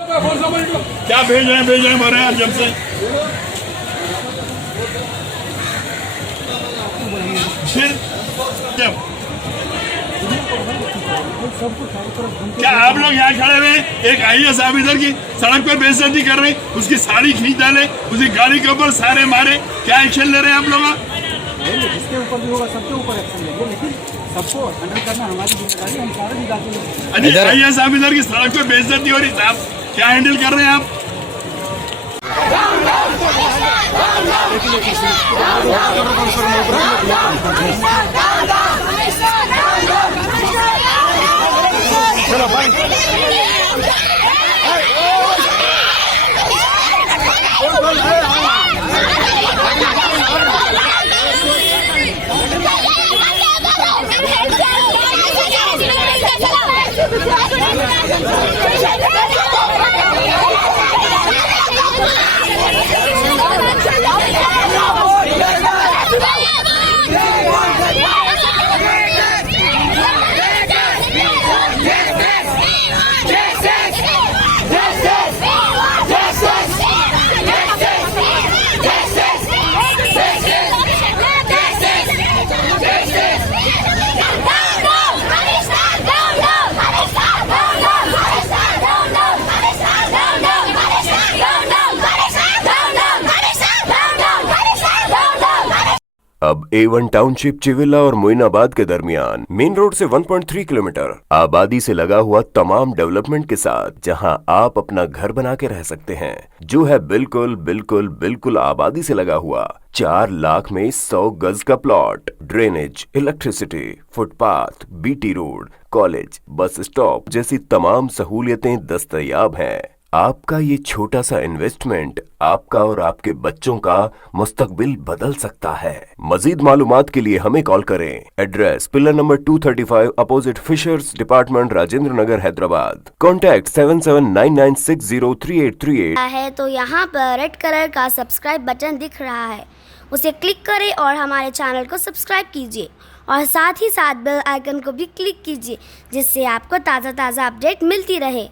क्या भेज रहे हैं बोल रहे हैं जब से फिर क्या आप लोग यहाँ खड़े रहे, एक आईएएस ऑफिसर की सड़क पर बेइज्जती कर रहे, उसकी साड़ी खींच डाले, उसकी गाड़ी के ऊपर सारे मारे, क्या एक्शन ले रहे हैं आप लोग? जिसके ऊपर भी होगा सबके ऊपर एक्शन लेंगे, लेकिन सबको हैंडल करना हमारी जिम्मेदारी, हम सारे इलाके में। आईएएस ऑफिसर की सड़क पर बेइज्जती हो रही साहब, क्या हैंडल कर रहे हैं आप? चलो भाई अब A1 टाउनशिप चिविला और मोइनाबाद के दरमियान मेन रोड से 1.3 किलोमीटर आबादी से लगा हुआ तमाम डेवलपमेंट के साथ जहां आप अपना घर बना के रह सकते हैं, जो है बिल्कुल बिल्कुल बिल्कुल आबादी से लगा हुआ 4 लाख में 100 गज का plot, drainage, electricity, footpath, BT road, college, bus stop जैसी तमाम सहूलियतें दस्तयाब हैं। आपका ये छोटा सा इन्वेस्टमेंट आपका और आपके बच्चों का मुस्तकबिल बदल सकता है। मजीद मालूमात के लिए हमें कॉल करें। Address pillar number 235 opposite fishers department, Rajendra Nagar, Hyderabad. Contact 7799603838 है तो यहाँ पर रेड कलर का सब्सक्राइब बटन दिख रहा है, उसे क्लिक करें और हमारे चैनल को सब्सक्राइब कीजिए और साथ ही साथ बेल आइकन को भी क्लिक कीजिए, जिससे आपको ताज़ा अपडेट मिलती रहे।